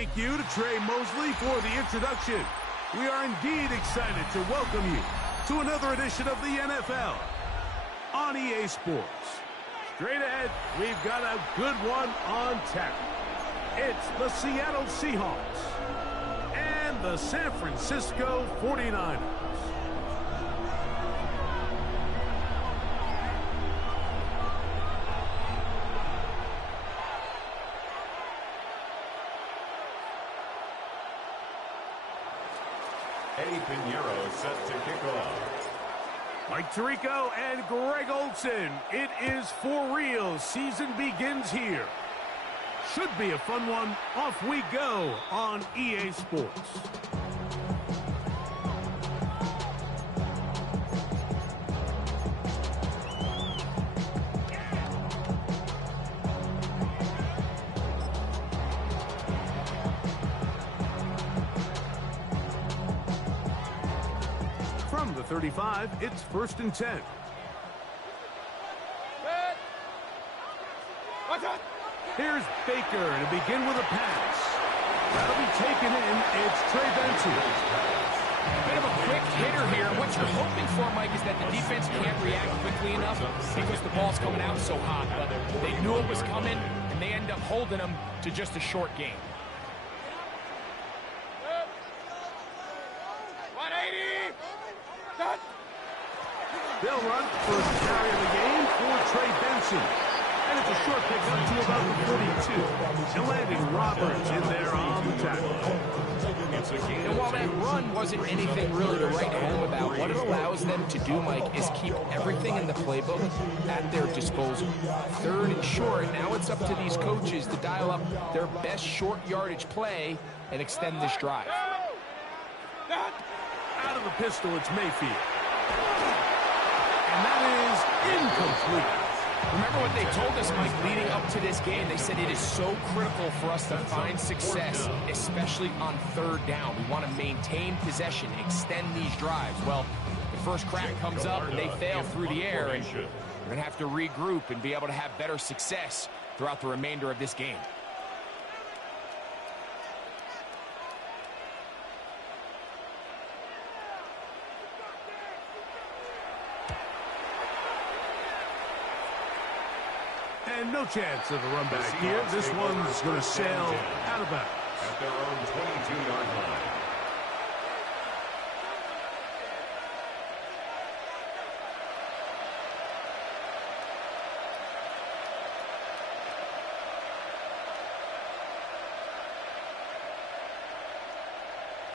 Thank you to Trey Mosley for the introduction. We are indeed excited to welcome you to another edition of the NFL on EA Sports. Straight ahead, we've got a good one on tap. It's the Seattle Seahawks and the San Francisco 49ers. Eddie Pinheiro set to kick off. Mike Tirico and Greg Olsen. It is for real. Season begins here. Should be a fun one. Off we go on EA Sports. From the 35, it's 1st and 10. Here's Baker to begin with a pass. That'll be taken in. It's Trey Benson. Bit of a quick hitter here. What you're hoping for, Mike, is that the defense can't react quickly enough because the ball's coming out so hot. But they knew it was coming, and they end up holding them to just a short game. 180. They'll run first carry of the game for Trey Benson. And it's a short pick up to about the 42. And landing Roberts in there on the tackle. And while that run wasn't anything really to write home about, what it allows them to do, Mike, is keep everything in the playbook at their disposal. 3rd and short, now it's up to these coaches to dial up their best short yardage play and extend this drive. Out of the pistol, it's Mayfield. And that is incomplete. Remember what they told us, Mike, leading up to this game. They said it is so critical for us to find success, especially on 3rd down. We want to maintain possession, extend these drives. Well, the first crack comes up and they fail through the air, and we're going to have to regroup and be able to have better success throughout the remainder of this game. And no chance of a run back here. This one's going to sail out of bounds. At their own 22-yard line.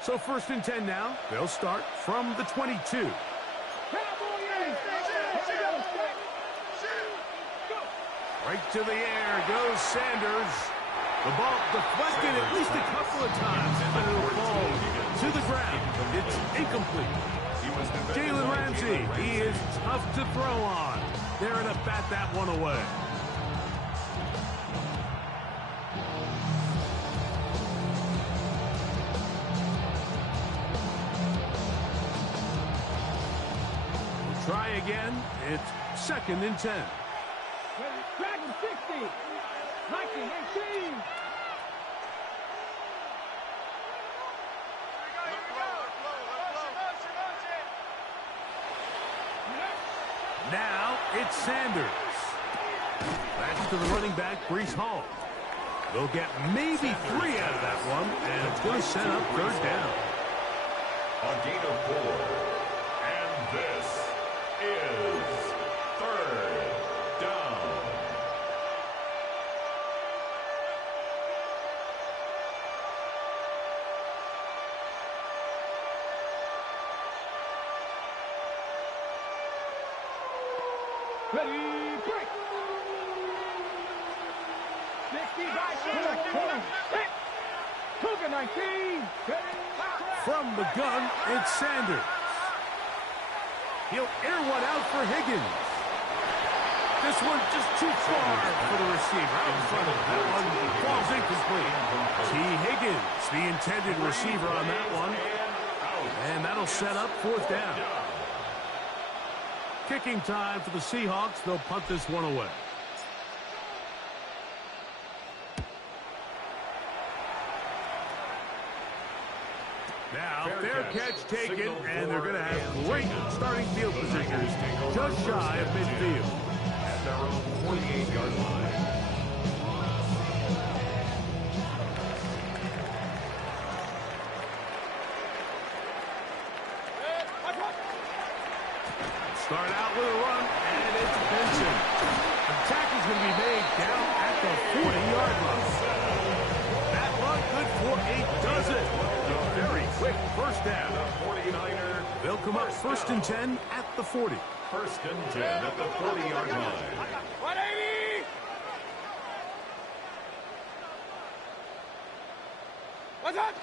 So 1st and 10 now. They'll start from the 22. Right to the air goes Sanders. The ball deflected at least a couple of times, but it'll fall to the ground. It's incomplete. Jalen Ramsey, he is tough to throw on. They're going to bat that one away. We'll try again. It's 2nd and 10. Dragon 60. 1918. Now it's Sanders. That's to the running back, Breece Hall. They'll get maybe 3 out of that one, and it's going to set up 3rd down. A gain of 4. And this is 3rd down. Ready, break. 60 by 2 19. From the gun, it's Sanders. He'll air one out for Higgins. This one just too far for the receiver. Out in front of him. That one falls incomplete. T. Higgins, the intended receiver on that one. And that'll set up 4th down. Kicking time for the Seahawks. They'll punt this one away. Now, fair catch taken, and they're going to have great starting field position just shy of midfield. At their own 48-yard line. Start out with a run, and it's Benson. The tackle is going to be made down at the 40-yard line. That run good for a dozen. A very quick first down. The 49er. They'll come up first and 10 at the 40. First and 10 at the 40-yard line. 180! What's up?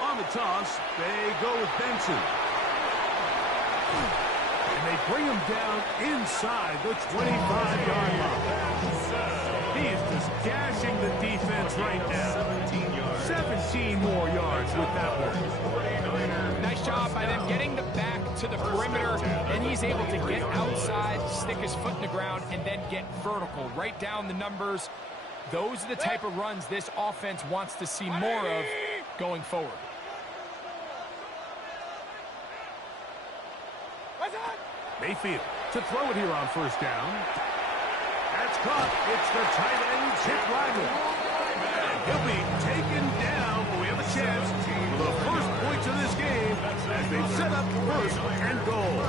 On the toss, they go with Benson. And they bring him down inside the 25-yard line. He is just gashing the defense right now. 17 more yards with that one. Nice job by them getting the back to the perimeter, and he's able to get outside, stick his foot in the ground, and then get vertical. Right down the numbers. Those are the type of runs this offense wants to see more of going forward. Mayfield to throw it here on first down. That's caught. It's the tight end, Chip Wyman. And he'll be taken down, but we have a chance for the first points of this game as they've set up first and goal.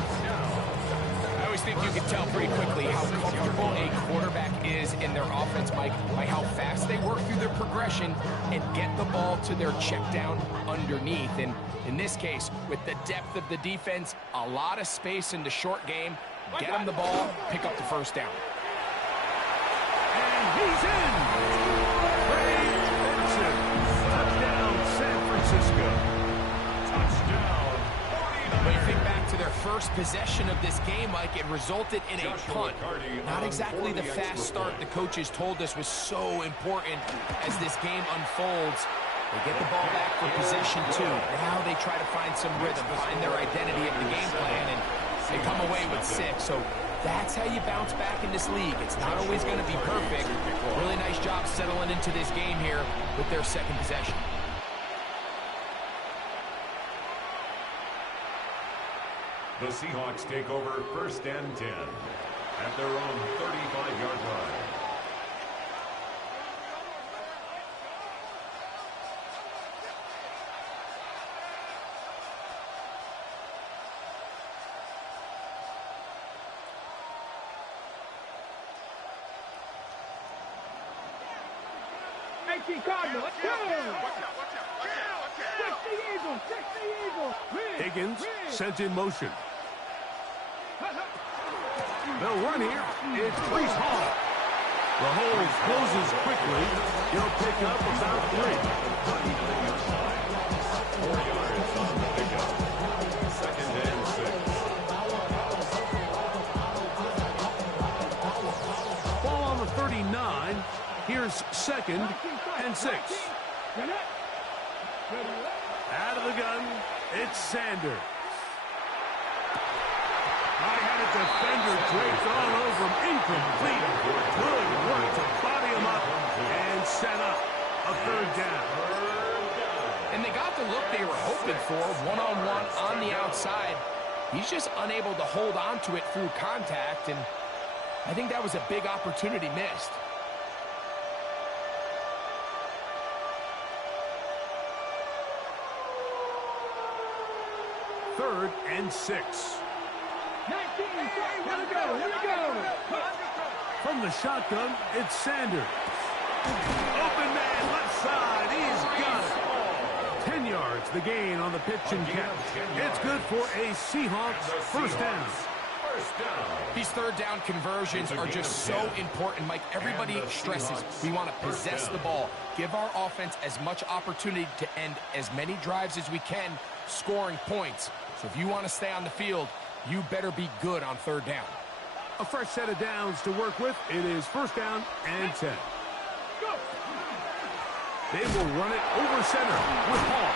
I always think you can tell pretty quickly how comfortable a quarterback is in their offense, Mike, by how fast they work through their progression and get the ball to their check down underneath. And in this case, with the depth of the defense, a lot of space in the short game, get them the ball, pick up the first down. And he's in. Trey Benson. Touchdown, San Francisco. Touchdown. When you think back to their first possession of this game, Mike, it resulted in a punt. Not exactly the fast start the coaches told us was so important as this game unfolds. They get the ball back for possession two. Now they try to find some rhythm, find their identity of the game plan, and they come away with 6. So that's how you bounce back in this league. It's not always going to be perfect. Really nice job settling into this game here with their second possession. The Seahawks take over first and 10 at their own 35-yard line. Cardinal, let's go! 60 Eagles! Higgins sent in motion. They'll run here. It's Breece Hall. The hole closes quickly. He'll pick up about 3. 4 yards on the pickup. Second and 6. Ball on the 39. Here's second and 6. Out of the gun, it's Sanders. I had a defender draped all over him. Incomplete. Good work to body him up and set up a third down. And they got the look they were hoping for, one-on-one on the outside. He's just unable to hold on to it through contact, and I think that was a big opportunity missed. Third and 6. 19, here we go. From the shotgun, it's Sanders. Open man, left side, he's got it. 10 yards, the gain on the pitch and catch. It's good for a Seahawks first down. These third down conversions are just so important, Mike. Everybody stresses we want to possess the ball, give our offense as much opportunity to end as many drives as we can, scoring points. So if you want to stay on the field, you better be good on third down. A fresh set of downs to work with. It is first down and 10. They will run it over center with Hall.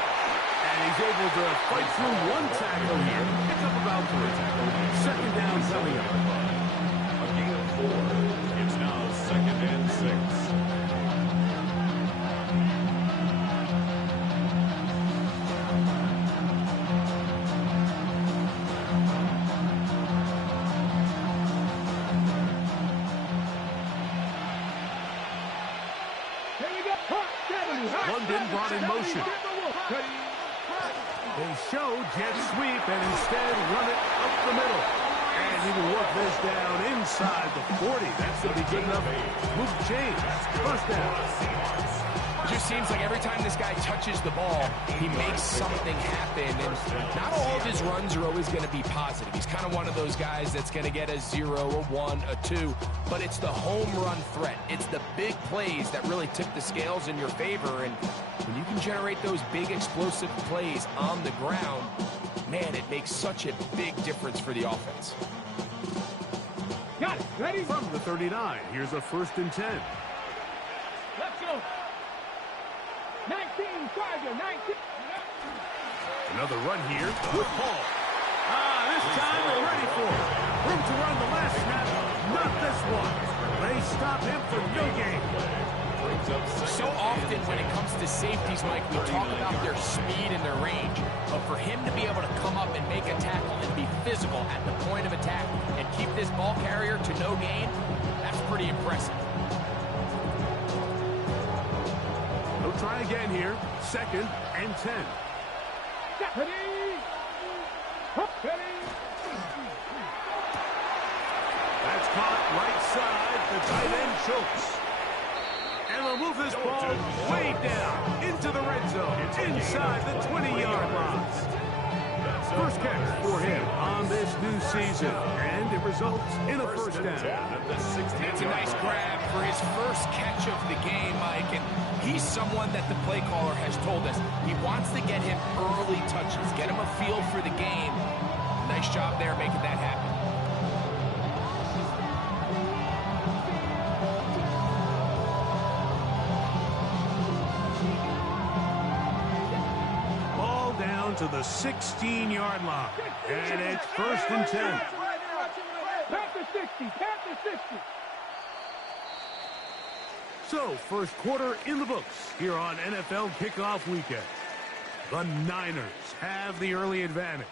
And he's able to fight through one tackle here. Pick up about 3. Second down coming up. A gain of 4. It's now second and 6. London brought in motion. They show jet sweep and instead run it up the middle. And he will work this down inside the 40. That's going to be good enough. Move the chains. First down. It just seems like every time this guy touches the ball, he makes something happen. And not all of his runs are always going to be positive. He's kind of one of those guys that's going to get a 0, a 1, a 2. But it's the home run threat. It's the big plays that really tip the scales in your favor. And when you can generate those big explosive plays on the ground, man, it makes such a big difference for the offense. Got it. Ready? From the 39, here's a 1st and 10. Let's go. 19, Tiger, 19. Another run here with Hall. This time they're ready for it. Room to run the last snap. Not this one. They stop him for no gain. So often when it comes to safeties, Mike, we talk about their speed and their range. But for him to be able to come up and make a tackle and be physical at the point of attack and keep this ball carrier to no gain, that's pretty impressive. They'll try again here. 2nd and 10. Ready? Ready? That's caught right side. The tight end Schultz. And they'll move this ball way down into the red zone, inside the 20-yard line. First catch for him on this new season, and it results in a first down. It's a nice grab for his first catch of the game, Mike, and he's someone that the play caller has told us he wants to get him early touches, get him a feel for the game. Nice job there making that happen. To the 16-yard line. And it's 1st and 10. Panther 60, Panther 60. So, first quarter in the books here on NFL Kickoff Weekend. The Niners have the early advantage.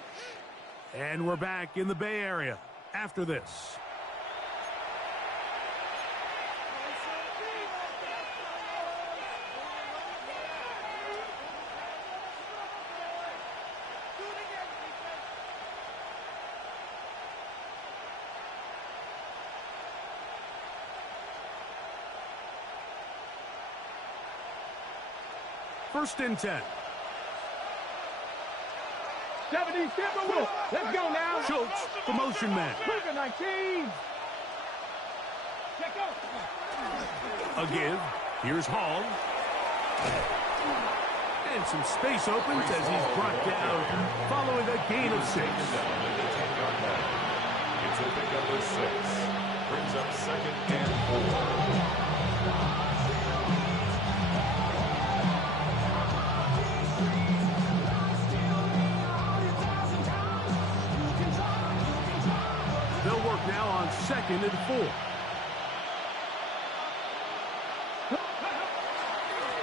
And we're back in the Bay Area after this. First and 10. 70, Timberwolves. Let's go now. Schultz, the motion man. Trigger 19. Check out. A give. Here's Hall. And some space opens as he's brought down following a gain of 6. It's a pickup of 6. Brings up 2nd and 4. They'll work now on 2nd and 4.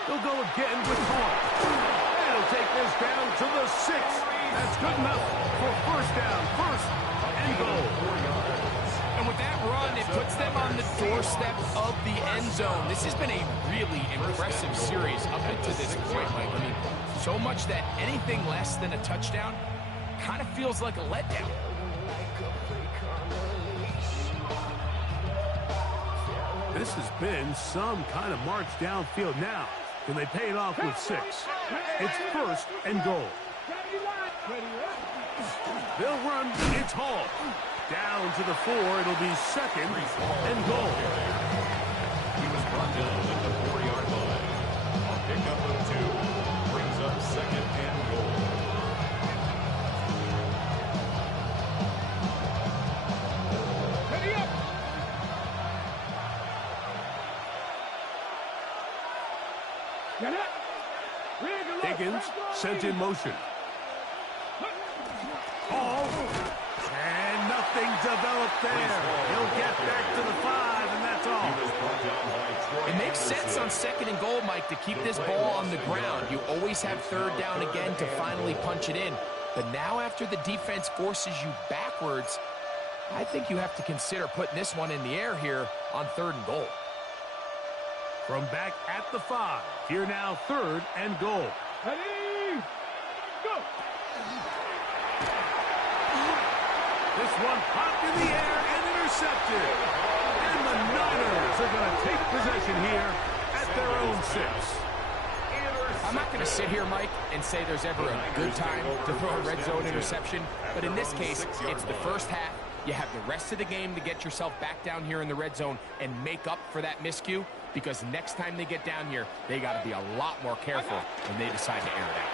They'll go again with Hall. And he'll take this down to the 6. That's good enough for first down. 1st and goal. And with that run, it puts them on the doorstep of the end zone. This has been a really impressive series up until this point, Mike. I mean, so much that anything less than a touchdown kind of feels like a letdown. This has been some kind of march downfield now. Can they pay it off with 6? It's 1st and goal. They'll run. It's Hall. Down to the 4. It'll be 2nd and goal. He was brought down at the 4-yard line. A pickup of 2. Brings up 2nd and goal. Ready up. Higgins sent in motion. Hall. And nothing developed there. He'll get back to the 5, and that's all. It makes sense on 2nd and goal, Mike, to keep this ball on the ground. You always have 3rd down again to finally punch it in. But now after the defense forces you backwards, I think you have to consider putting this one in the air here on 3rd and goal. From back at the 5. Here now, 3rd and goal. Ready, go! This one popped in the air and intercepted. And the Niners are going to take possession here at their own 6. I'm not going to sit here, Mike, and say there's ever a good time to throw a red zone interception, but in this case, it's the first half. You have the rest of the game to get yourself back down here in the red zone and make up for that miscue, because next time they get down here, they got to be a lot more careful when they decide to air it out.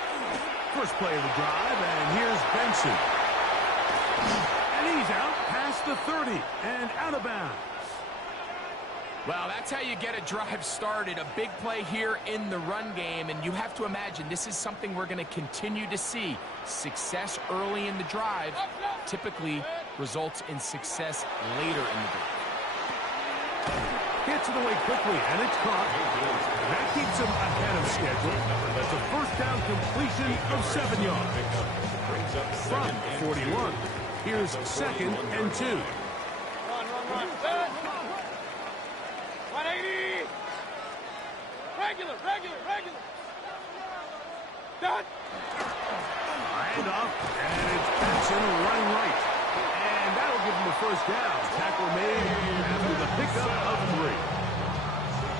First play of the drive, and here's Benson. And he's out past the 30 and out of bounds. Well, that's how you get a drive started. A big play here in the run game, and you have to imagine this is something we're going to continue to see. Success early in the drive typically results in success later in the drive. Gets it away quickly, and it's caught. That keeps him ahead of schedule. That's a first down completion of 7 yards. From 41, here's 2nd and 2. Run. 180. Regular. Done. Handoff, and it's Benson running right. And that'll give him the first down. Tackle made after the pickup of 3.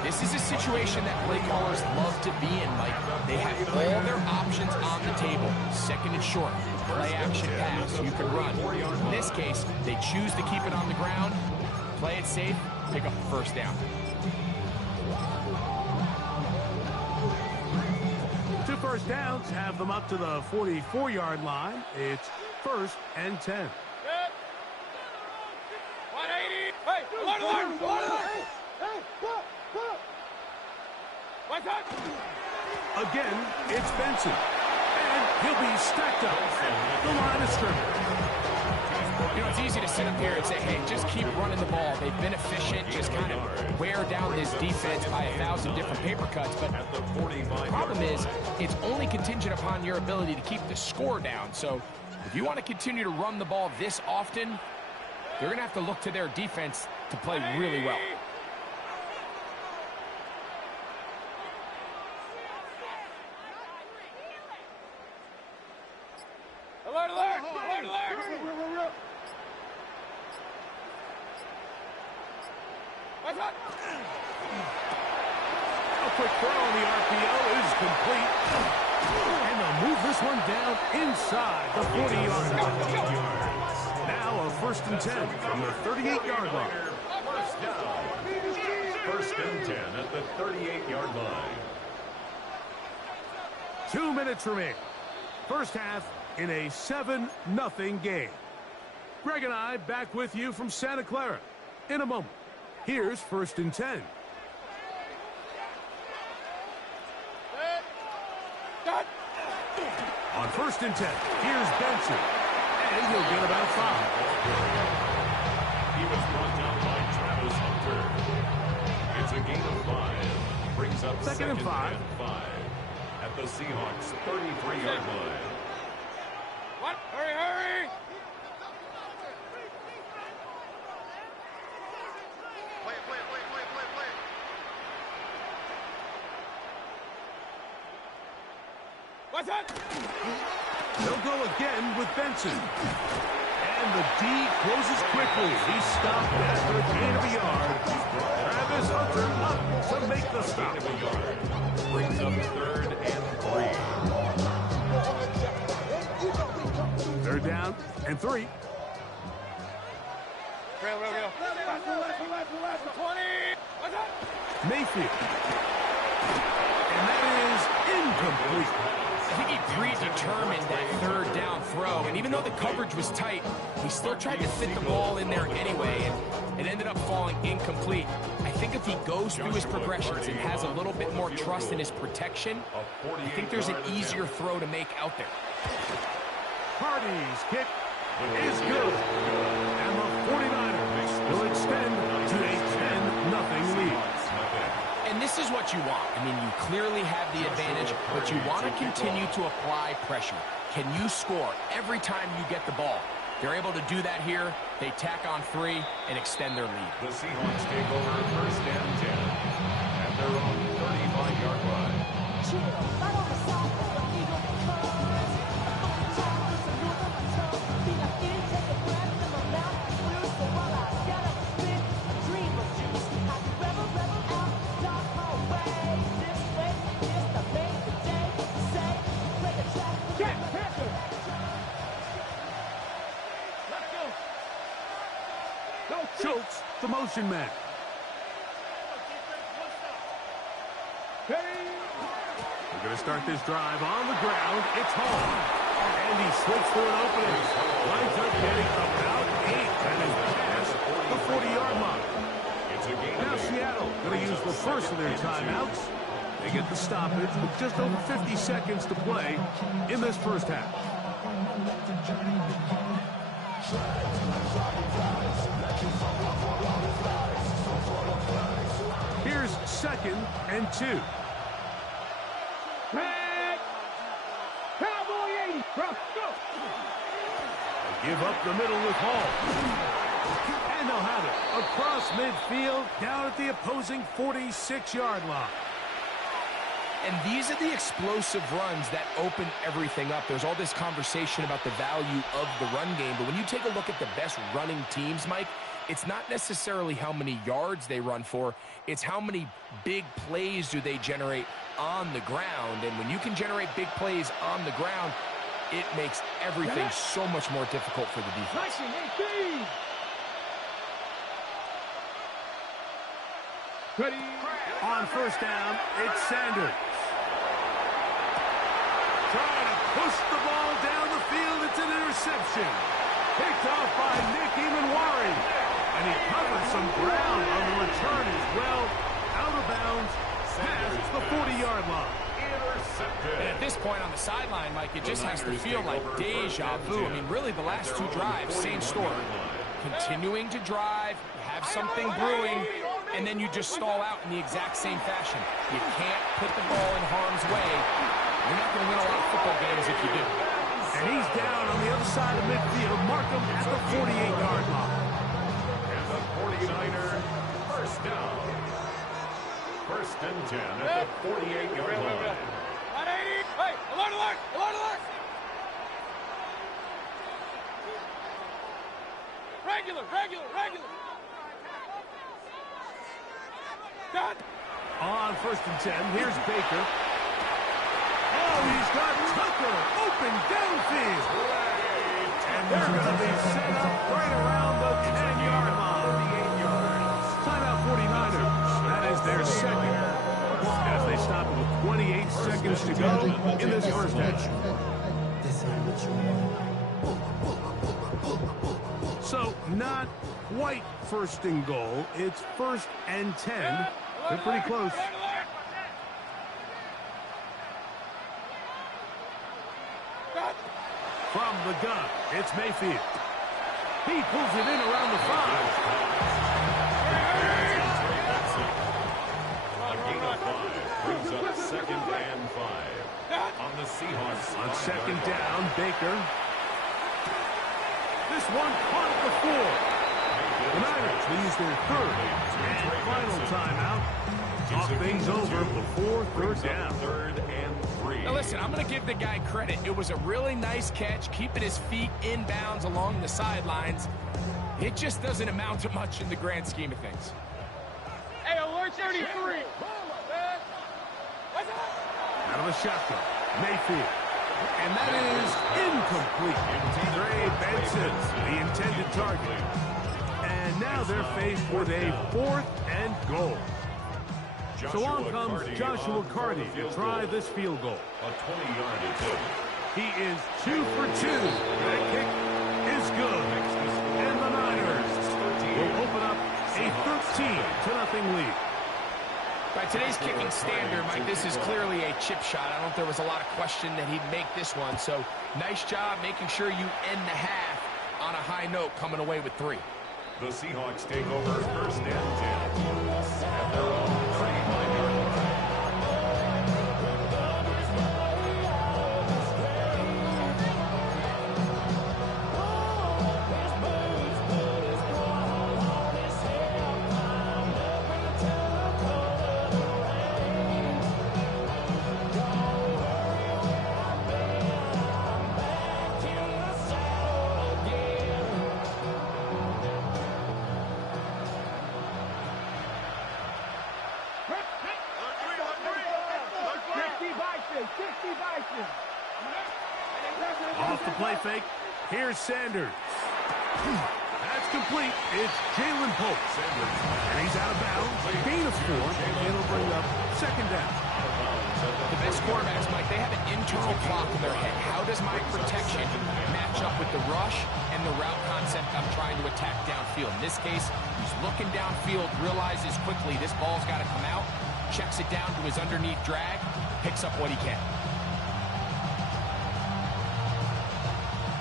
This is a situation that play callers love to be in, Mike. They have all their options on the table. 2nd and short, play action pass, you can run. In this case, they choose to keep it on the ground, play it safe, pick up the first down. 2 first downs have them up to the 44-yard line. It's 1st and 10. 180. Hey, alert. Hey, what's up? Again, it's Benson. And he'll be stacked up at the line of scrimmage. You know, it's easy to sit up here and say, hey, just keep running the ball. They've been efficient, just kind of wear down this defense by 1,000 different paper cuts. But the problem is, it's only contingent upon your ability to keep the score down. So if you want to continue to run the ball this often, they're going to have to look to their defense to play really well. Alert. What's up? A quick throw on the RPO is complete. And they'll move this one down inside the 40-yard line. Now a 1st and 10 from the 38-yard line. First and 10 at the 38-yard line. 2 minutes remaining. First half in a 7-0 game. Greg and I back with you from Santa Clara in a moment. Here's 1st and 10. On 1st and 10, here's Benson. And he'll get about 5. He was brought down by Travis Hunter. It's a gain of 5. Brings up 2nd and 5. At the Seahawks 33-yard line. What? Hurry! What's up? They'll go again with Benson. And the D closes quickly. He's stopped after a gain of a yard. Travis Hunter up to make the stop. Brings up 3rd and 3. 3rd down and 3. Real. 20. What's up? Mayfield. And that is incomplete. I think he predetermined that 3rd down throw, and even though the coverage was tight, he still tried to fit the ball in there anyway, and it ended up falling incomplete. I think if he goes through his progressions and has a little bit more trust in his protection, I think there's an easier throw to make out there. Hardy's kick is good. And the 49ers will extend to a 10-0 lead. And this is what you want. I mean, you clearly have the advantage, but you want to continue to apply pressure. Can you score every time you get the ball? They're able to do that here. They tack on 3 and extend their lead. The Seahawks take over 1st and 10 at their their own 35-yard line. Schultz, the motion man. We're going to start this drive on the ground. It's home. And he slips through an opening. Winds up getting about 8. That is past the 40-yard mark. Now Seattle going to use the first of their timeouts. They get the stoppage with just over 50 seconds to play in this first half. Here's 2nd and 2. Cowboy 80, bro, go! They give up the middle with Hall. And they'll have it across midfield down at the opposing 46-yard line. And these are the explosive runs that open everything up. There's all this conversation about the value of the run game, but when you take a look at the best running teams, Mike, it's not necessarily how many yards they run for, it's how many big plays do they generate on the ground. And when you can generate big plays on the ground, it makes everything so much more difficult for the defense. Ready? On first down, it's Sanders. Trying to push the ball down the field. It's an interception. Picked off by Nick Emanwari. And he covers some ground on the return as well. Out of bounds, past the 40-yard line. And at this point on the sideline, Mike, it just has to feel like deja vu. I mean, really, the last two drives, same story. Continuing to drive, have something brewing, and then you just stall out in the exact same fashion. You can't put the ball in harm's way. You're not going to win a lot of football games if you do. And he's down on the other side of midfield. Mark him at the 48-yard line. And the 49er, first down. 1st and 10 at the 48-yard line. 180. Hey, alert, alert, alert, alert. Regular, regular, regular. Done. On 1st and 10, here's Baker. Oh, he's got Tucker open downfield. And they're going to be set up right around the 10-yard line. Timeout 49ers. That is their second. As they stop it with 28 seconds to go in this first half. So, not quite 1st and goal. It's 1st and 10. They're pretty close. From the gun, it's Mayfield. He pulls it in around the 5. A gain of 5 brings up 2nd and 5 on the Seahawks. On 2nd down, Baker. This one caught at the 4. The Niners will use their 3rd and final timeout. Talk things over before 3rd down. 3rd and 3. Now listen, I'm going to give the guy credit. It was a really nice catch, keeping his feet inbounds along the sidelines. It just doesn't amount to much in the grand scheme of things. Hey, alert 33. Out of the shotgun, Mayfield. And that is incomplete. Trey Benson, the intended target. And now they're faced with a 4th and goal. So on comes Joshua Carty to try this field goal. A 20-yard attempt. He is 2 for 2. That kick is good. And the Niners will open up a 13-0 lead. By today's kicking standard, Mike, this is clearly a chip shot. I don't know if there was a lot of question that he'd make this one. So nice job making sure you end the half on a high note, coming away with 3. The Seahawks take over 1st and 10 at their own 35-yard line. Here's Sanders. That's complete. It's Jalen Pope. And he's out of bounds. Gain of 4. It'll bring up second down. The best quarterbacks, Mike, they have an internal clock in their head. How does my protection match up with the rush and the route concept I'm trying to attack downfield? In this case, he's looking downfield, realizes quickly this ball's got to come out, checks it down to his underneath drag, picks up what he can.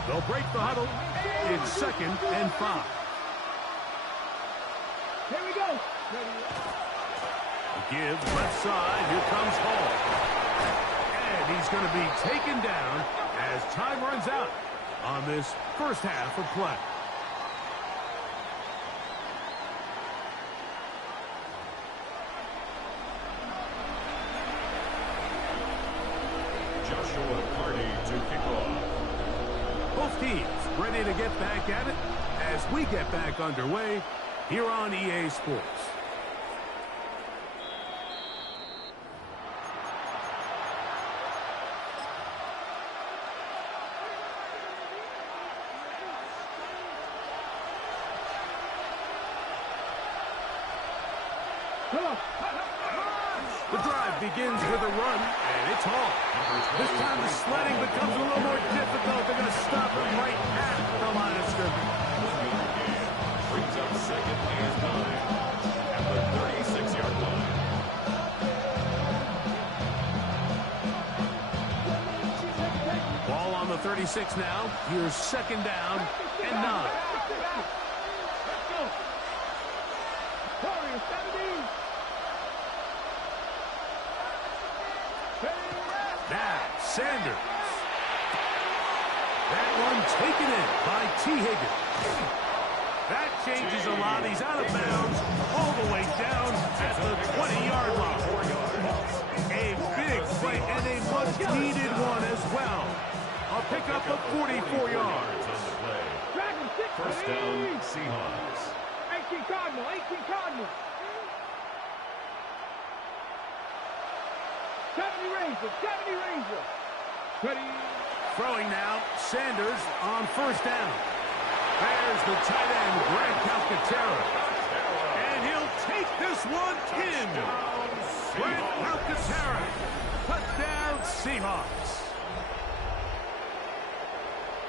They'll break the huddle. It's second and 5. Here we go. Give left side. Here comes Hall. And he's going to be taken down as time runs out on this first half of play. Joshua Hardy to kick off. Both teams ready to get back at it as we get back underway here on EA Sports. The drive begins with a run, and it's Hall. This time the sledding becomes a little more difficult. They're going to stop him right at the line of scrimmage. Brings up second and 9 at the 36-yard line. Ball on the 36 now. Here's second down and 9. Now, Sanders. That one taken in by T. Higgins. That changes a lot. He's out of bounds all the way down at the 20-yard line. A big play and a much-needed one as well. A pickup of 44 yards. On the play. First down, Seahawks. 18 Cardinal, 18 Cardinal. 70 Ranger, 70 Ranger. Ready. Throwing now, Sanders on first down. There's the tight end, Greg Calcaterra. And he'll take this one in. Greg Calcaterra. Touchdown, Seahawks.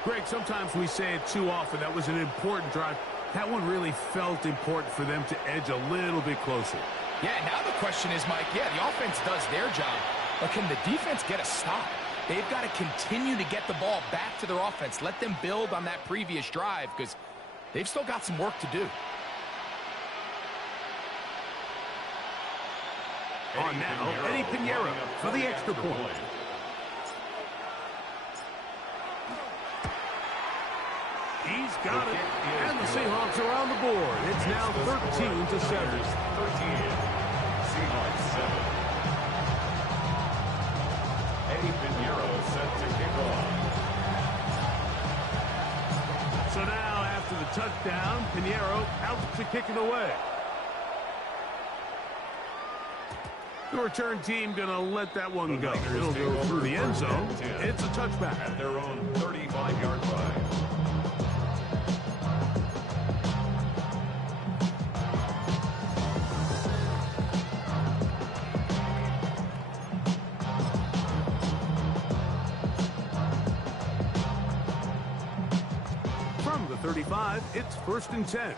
Greg, sometimes we say it too often. That was an important drive. That one really felt important for them to edge a little bit closer. Yeah, now the question is, Mike, the offense does their job, but can the defense get a stop? They've got to continue to get the ball back to their offense. Let them build on that previous drive because they've still got some work to do. On now, Eddie Pinheiro for the extra point. He's got it, and the Seahawks are on the board. It's now 13-7. 13. Seahawks 7. Eddie Pinheiro set to kick off. So now, after the touchdown, Pinheiro out to kick it away. The return team going to let that one go. It'll go through the end zone. It's a touchback. At their own 35-yard line. From the 35, it's 1st and 10.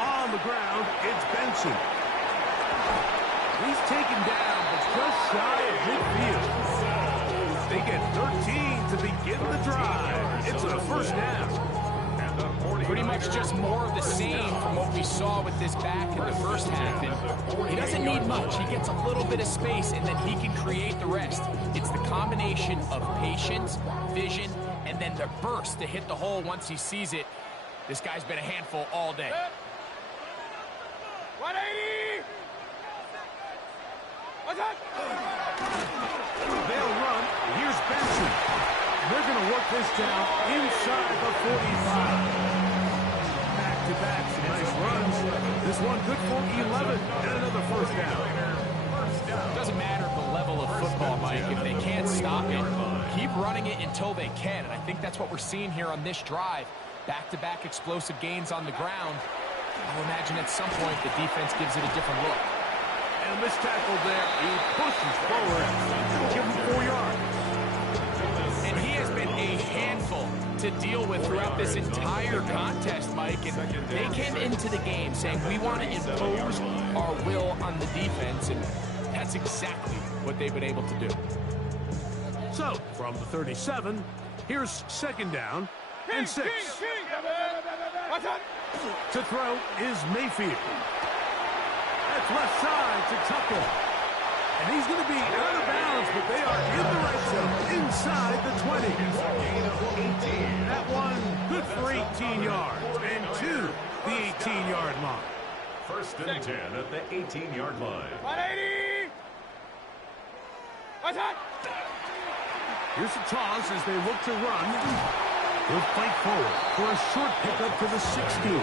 On the ground, it's Benson. He's taken down, but just shy of midfield. They get 13 to begin the drive. It's a first down. Pretty much just more of the same from what we saw with this back in the first half. And he doesn't need much. He gets a little bit of space, and then he can create the rest. It's the combination of patience, vision, and then the burst to hit the hole once he sees it. This guy's been a handful all day. 180! What's up? They'll run. Here's Benson. They're going to work this down inside the 45. Back-to-back, some nice runs. This one good for 11 and another first down. Doesn't matter the level of football, Mike. If they can't stop it, keep running it until they can. And I think that's what we're seeing here on this drive. Back-to-back explosive gains on the ground. I'll imagine at some point the defense gives it a different look. And a missed tackle there. He pushes forward. It'll give him 4 yards. And he has been a handful to deal with throughout this entire contest, Mike. And they came into the game saying, we want to impose our will on the defense. And that's exactly what they've been able to do. So, from the 37, here's second down and 6. To throw is Mayfield. That's left side to Tucker. And he's going to be out of bounds, but they are in the right zone, inside the 20. That one good for 18 yards, and to the 18-yard line. First and 10 at the 18-yard line. 180! What's that? Here's a toss as they look to run. He'll fight forward for a short pickup to the 16.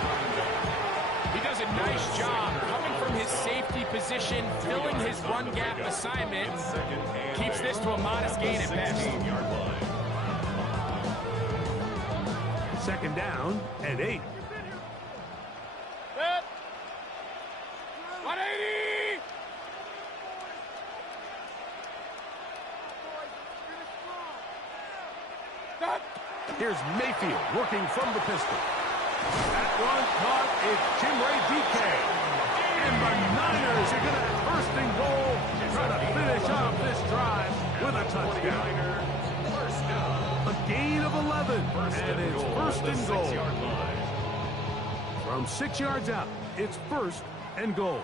He does a nice job coming from his safety position, filling his run gap assignment, keeps this to a modest gain at best. Second down and 8. 180! Here's Mayfield working from the pistol. That one caught is Chimere Dike. And the Niners are going to have first and goal, try to finish off this drive with a touchdown. A gain of 11, and it's first and goal. From 6 yards out, it's first and goal.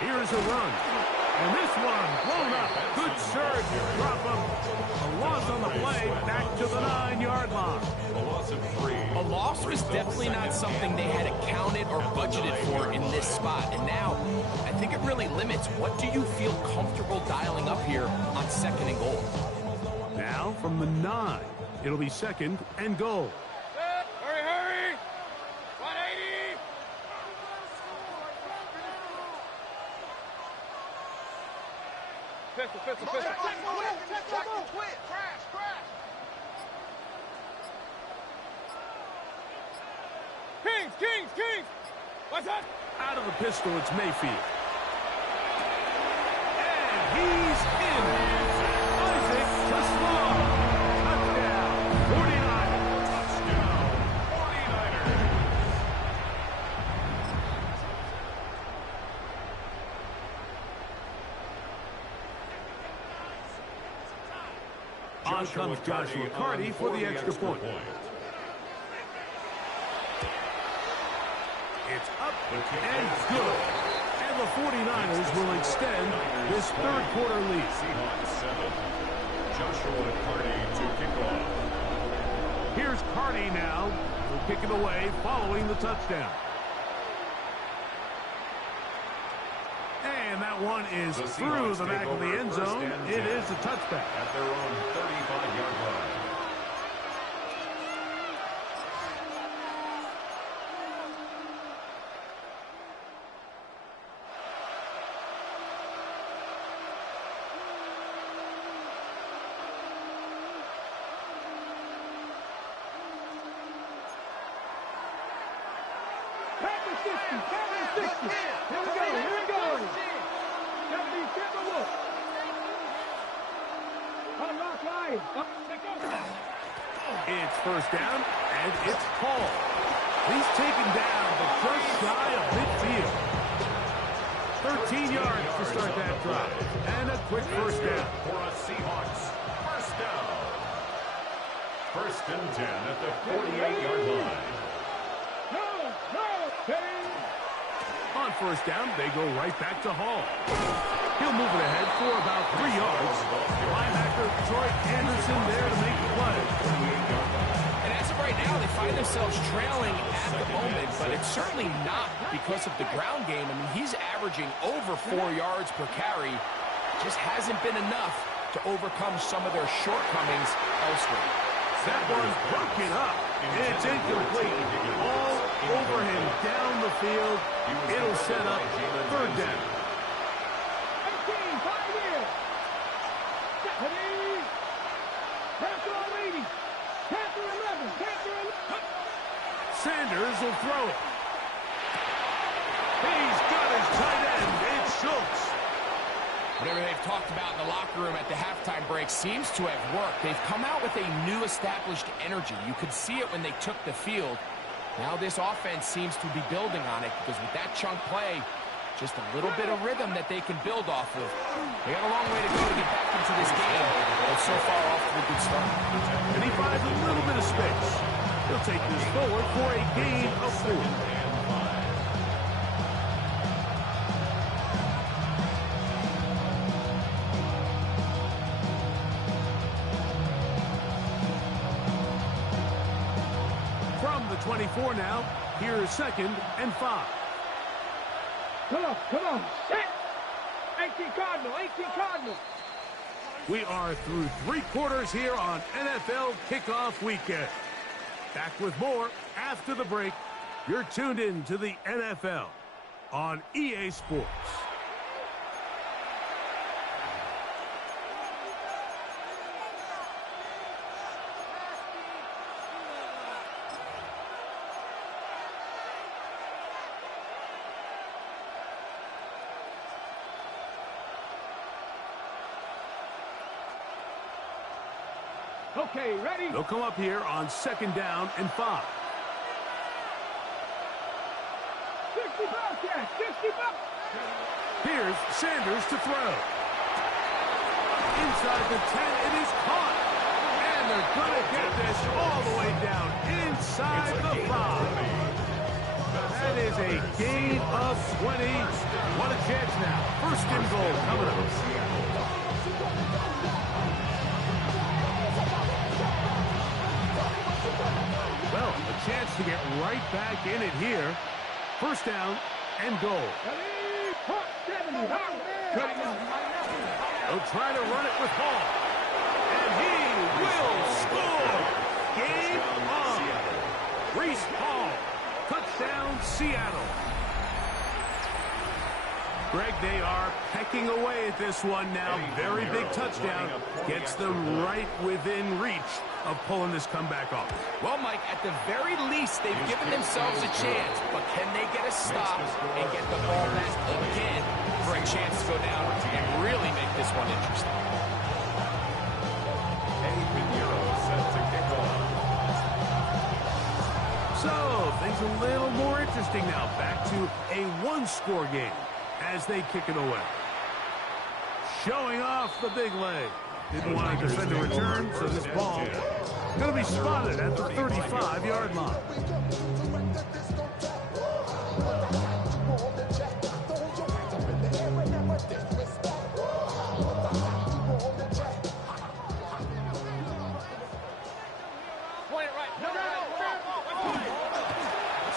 Here's a run. And this one blown up. Good surge. Drop him. A loss on the play. Back to the 9-yard line. A loss of 3. A loss was definitely not something they had accounted or budgeted for in this spot. And now, I think it really limits what do you feel comfortable dialing up here on second and goal. Now from the 9, it'll be second and goal. Hurry, hurry! 180! Pistol. Quit! Crash! Kings! What's that? Out of the pistol, it's Mayfield. And he's in. Isaac Tesfaye. Touchdown. 49ers. Touchdown, 49ers. On comes Joshua Carty for the extra point. It's up and good. And the 49ers will extend this third quarter lead. Seahawks 7. Joshua Carty to kick off. Here's Carty now. He'll kick it away following the touchdown. And that one is through the back of the end zone. It is a touchback. At their own 35-yard line. It's first down, and it's Paul. He's taken down, but just shy of midfield. 13 yards to start that drive, and a quick first down. For a Seahawks first down. First and 10 at the 48-yard line. On first down, they go right back to Hall. He'll move it ahead for about 3 yards. Linebacker Troy Anderson there to make the play. And as of right now, they find themselves trailing at the moment, but it's certainly not because of the ground game. I mean, he's averaging over 4 yards per carry. Just hasn't been enough to overcome some of their shortcomings elsewhere. That one's broken up. It's incomplete. All over him down the field. It'll set up third down. 18, 5 in. Stephanie. Panther 80. Panther 11. Panther 11. Sanders will throw it. He's got his tight end. It's Schultz. Whatever they've talked about in the locker room at the halftime break seems to have worked. They've come out with a new established energy. You could see it when they took the field. Now this offense seems to be building on it because with that chunk play, just a little bit of rhythm that they can build off of. They got a long way to go to get back into this game, but so far off to a good start. And he finds a little bit of space. He'll take this forward for a gain of 4. From the 24 now, here's 2nd and 5. Come on. Set. 18 Cardinal. 18 Cardinal. We are through 3 quarters here on NFL Kickoff Weekend. Back with more after the break. You're tuned in to the NFL on EA Sports. Okay, ready? They'll come up here on 2nd down and 5. 60 Bobcats. 60 Bobcats. Here's Sanders to throw. Inside the 10, it is caught. And they're going to get this all the way down inside the 5. That is a gain of 20. What a chance now. 1st and goal coming up. Well, a chance to get right back in it here. 1st down and goal. They'll try to run it with Hall. And he will score. Game on. Breece Hall. Touchdown, Seattle. Greg, they are pecking away at this one now. Very big touchdown. Gets them right within reach of pulling this comeback off. Well, Mike, at the very least, they've given themselves a chance. But can they get a stop and get the ball back again for a chance to go down and really make this one interesting? Eddie Pinheiro set to kick off. So, things a little more interesting now. Back to a 1-score game as they kick it away. Showing off the big leg. Didn't want to defend the return, so this ball going to be spotted at the 35-yard line.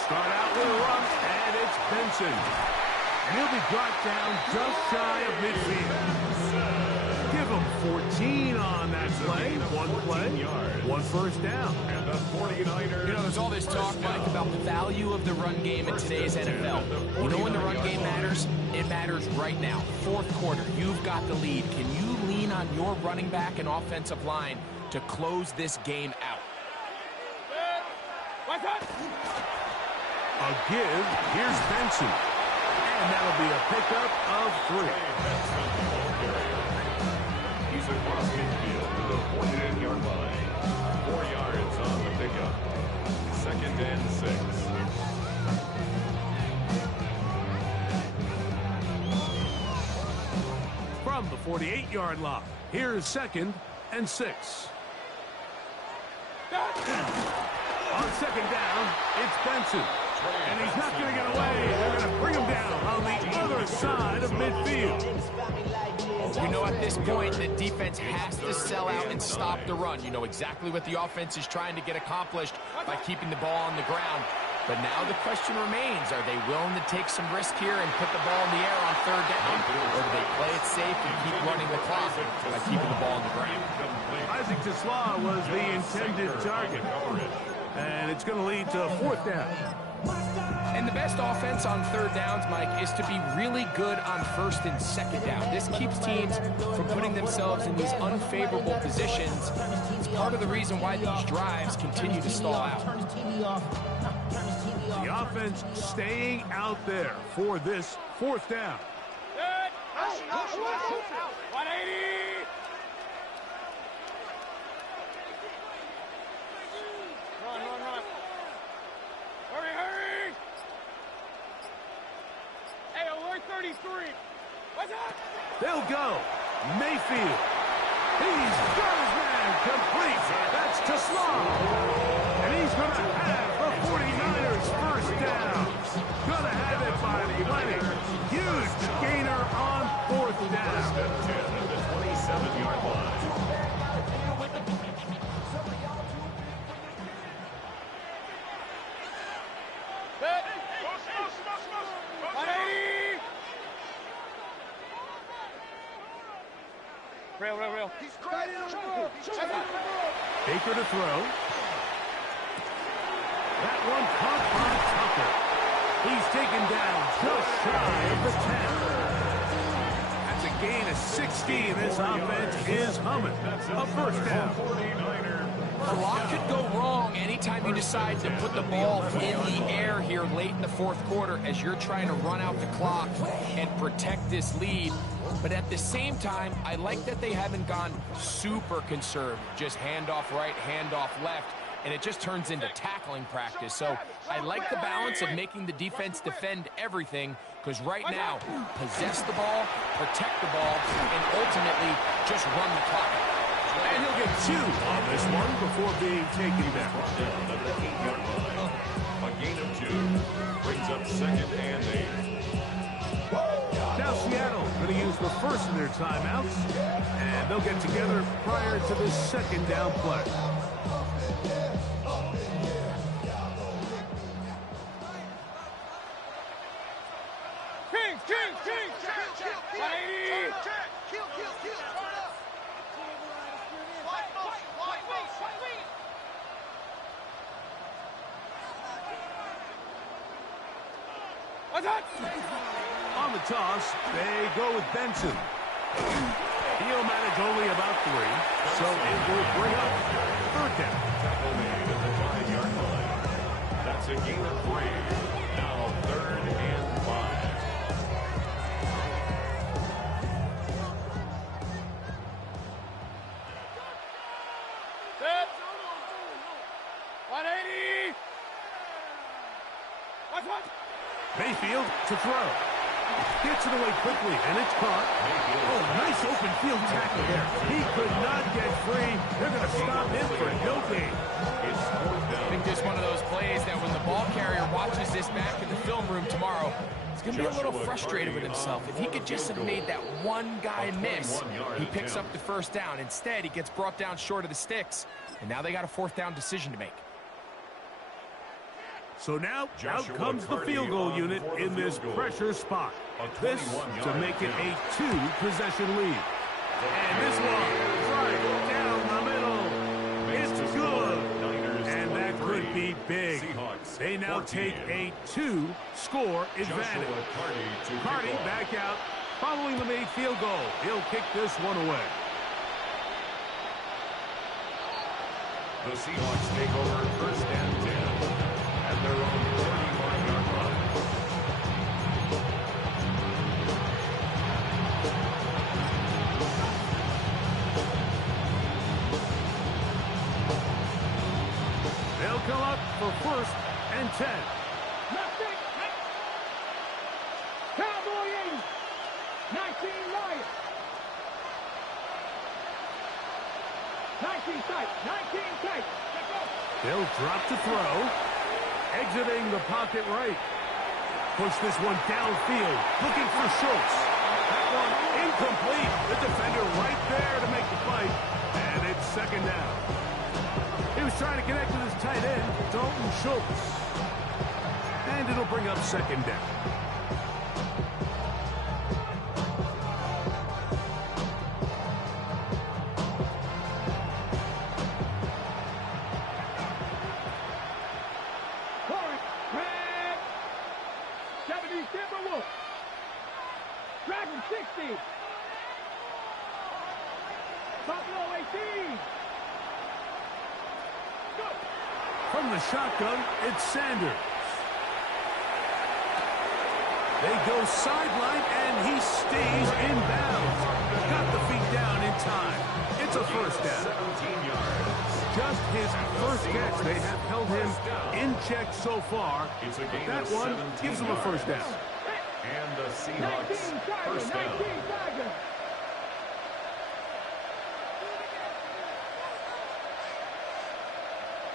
Start out with a run, and it's Benson. And he'll be brought down just shy of midfield. Give him 14 on that play. 1 play, 1 1st down. And the 49ers. You know, there's all this talk, Mike, about the value of the run game in today's NFL. You know when the run game matters? It matters right now. 4th quarter, you've got the lead. Can you lean on your running back and offensive line to close this game out? A give. Here's Benson. And that'll be a pickup of 3. He's across midfield to the 48-yard line. 4 yards on the pickup. 2nd and 6. From the 48-yard line, here's 2nd and 6. On 2nd down, it's Benson. And he's not going to get away. They're going to bring him down on the other side of midfield. You know at this point the defense has to sell out and stop the run. You know exactly what the offense is trying to get accomplished by keeping the ball on the ground. But now the question remains, are they willing to take some risk here and put the ball in the air on 3rd down? Or do they play it safe and keep running the clock by keeping the ball on the ground? Isaac Tesla was the intended target. And it's going to lead to a 4th down. And the best offense on 3rd downs, Mike, is to be really good on 1st and 2nd down. This keeps teams from putting themselves in these unfavorable positions. It's part of the reason why these drives continue to stall out. The offense staying out there for this 4th down. 180! Run. Hurry! Hey, alert 33. What's up? They'll go. Mayfield. He's got his man complete. That's to Sloan. And he's going to have the 49ers first down. Going to have it by plenty. Huge gainer on 4th down. Step 10 at the 27-yard line. Real. He's crazy. Baker to throw. That one caught by Tucker. He's taken down just shy of the 10. That's a gain of 16. This offense is humming. A first down. A lot could go wrong anytime you decide to put the ball in the air here late in the 4th quarter as you're trying to run out the clock and protect this lead. But at the same time, I like that they haven't gone super conservative. Just handoff right, handoff left, and it just turns into tackling practice. So I like the balance of making the defense defend everything, because right now, possess the ball, protect the ball, and ultimately just run the clock. And he'll get 2 on this one before being taken down. A gain of 2 brings up 2nd and 8. Now Seattle going to use the first of their timeouts, and they'll get together prior to the 2nd down play. King! 180! What's that? On the toss, they go with Benson. He'll manage only about 3, so it will bring up 3rd down. Tackle made at the 5-yard line. That's a gain of 3. Now 3rd and 5. Set. 180! What's what? Mayfield to throw. Gets it away quickly, and it's caught. Oh, nice open field tackle there. He could not get free. They're going to stop him for no gain. It's 4th I down. think just one of those plays that when the ball carrier watches this back in the film room tomorrow, he's going to be a little frustrated with himself. If he could just have made that one guy miss, he picks up the first down. Instead, he gets brought down short of the sticks, and now they got a 4th down decision to make. So now, out comes the field goal unit in this pressure spot. This to make it a 2-possession lead. And this one, right down the middle. It's good. And that could be big. They now take a 2-score advantage. Carty back out, following the made field goal. He'll kick this one away. The Seahawks take over 1st and 10 at their own 31-yard line. They'll come up for 1st and 10. Cowboy 80. 19 Lions. 19 tight. 19 tight. Let's go. They'll drop to throw. Exiting the pocket right. Push this one downfield. Looking for Schultz. That one incomplete. The defender right there to make the fight. And it's 2nd down. He was trying to connect with his tight end, Dalton Schultz. And it'll bring up 2nd down. Buffalo 18. From the shotgun, it's Sanders. They go sideline, and he stays in bounds. Got the feet down in time. It's a first down. 17 yards. Just his first catch. They have held him in check so far. It's a gain That of one 17 gives him a first down. And the 19 Seahawks Tiger, first down. 19 Tiger.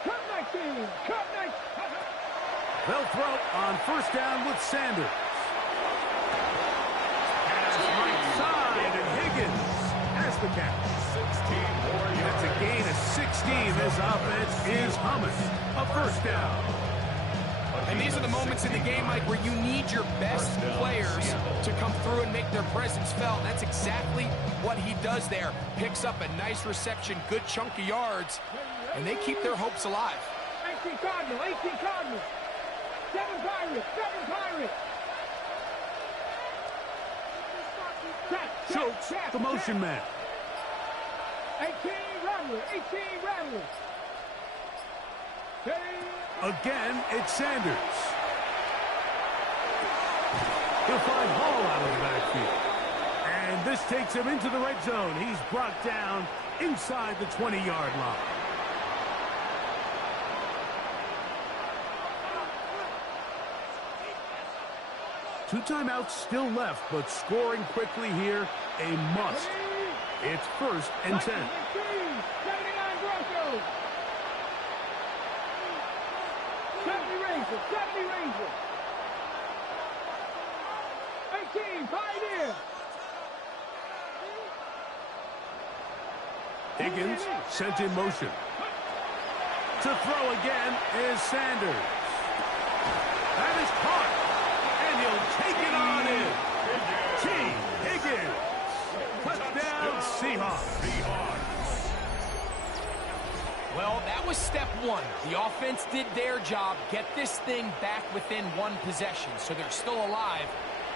Cut 19, cut 19. They'll throw on first down with Sanders. Pass right side, and Higgins has the catch. 16 more That's a yards. gain of 16. This offense is humming. A first down. And these are the moments in the game, Mike, where you need your best players to come through and make their presence felt. That's exactly what he does there. Picks up a nice reception, good chunk of yards, and they keep their hopes alive. 18 Cardinal, 18 Cardinal. 7 Pirates, 7 Pirates. Schultz, the motion man. 18 Rattler, 18 Rattler. Again, it's Sanders. He'll find Hall out of the backfield. And this takes him into the red zone. He's brought down inside the 20-yard line. Two timeouts still left, but scoring quickly here, a must. It's first and 10. 79 Broncos. 70 Rangers, 70 Rangers. 18 Pioneer. Higgins sent in motion. To throw again is Sanders. That is caught. And he'll take it on in. T. Higgins. Touchdown, Seahawks. Well, that was step one. The offense did their job, get this thing back within one possession, so they're still alive.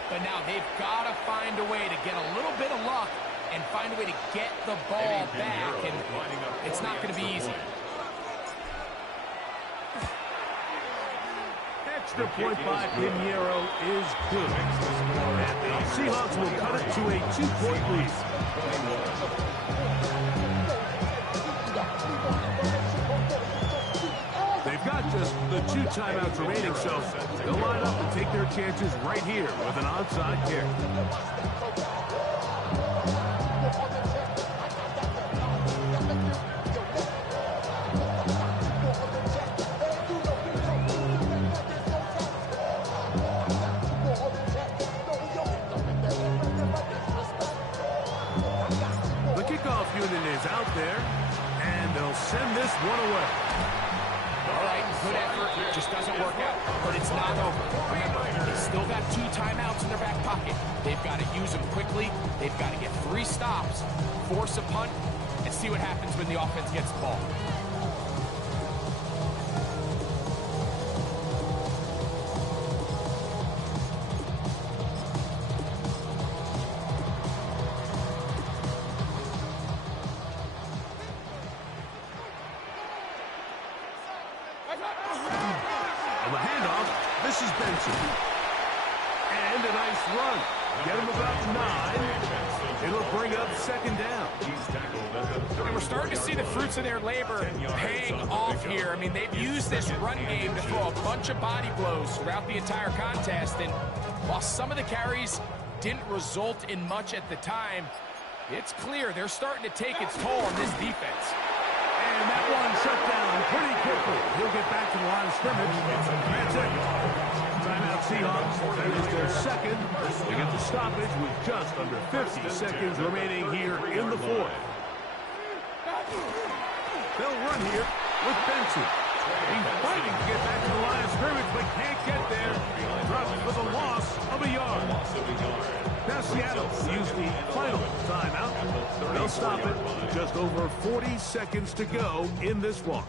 But now they've got to find a way to get a little bit of luck and find a way to get the ball back, and it's not going to be easy. Extra point by Pinheiro is good. And the Seahawks will cut it to a 2-point lead. They've got just the 2 timeouts remaining, so they'll line up and take their chances right here with an onside kick. The kickoff unit is out there, and they'll send this one away. All right, good effort, just doesn't work out, but it's not over. Remember, they've still got 2 timeouts in their back pocket. They've got to use them quickly. They've got to get 3 stops, force a punt, and see what happens when the offense gets the ball. On the handoff, this is Benson. And a nice run. Get him about 9. It'll bring up second down. And we're starting to see the fruits of their labor paying off here. I mean, they've used this run game to throw a bunch of body blows throughout the entire contest. And while some of the carries didn't result in much at the time, it's clear they're starting to take its toll on this defense. And that one shut down pretty quickly. He'll get back to the line of scrimmage. That's it. Timeout Seahawks. That is their second. They get the stoppage with just under 50 seconds remaining here in the fourth. They'll run here with Benson. He's fighting to get back to the line of scrimmage, but can't get there. Drops for the loss of a yard. Now Seattle use the final timeout. They'll stop it. Just over 40 seconds to go in this one.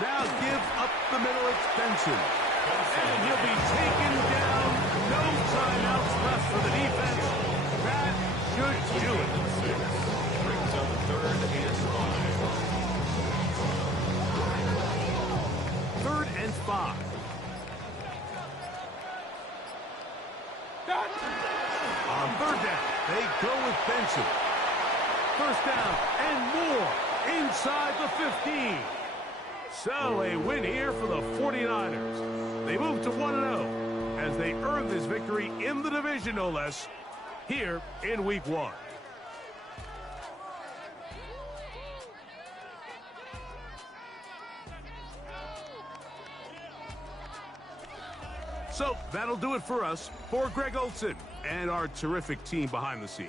Now give up the middle, it's Benson. And he'll be taken down, no On third down, they go with Benson. First down and more inside the 15. So a win here for the 49ers. They move to 1-0 as they earn this victory in the division, no less, here in Week 1. So that'll do it for us. For Greg Olsen and our terrific team behind the scenes.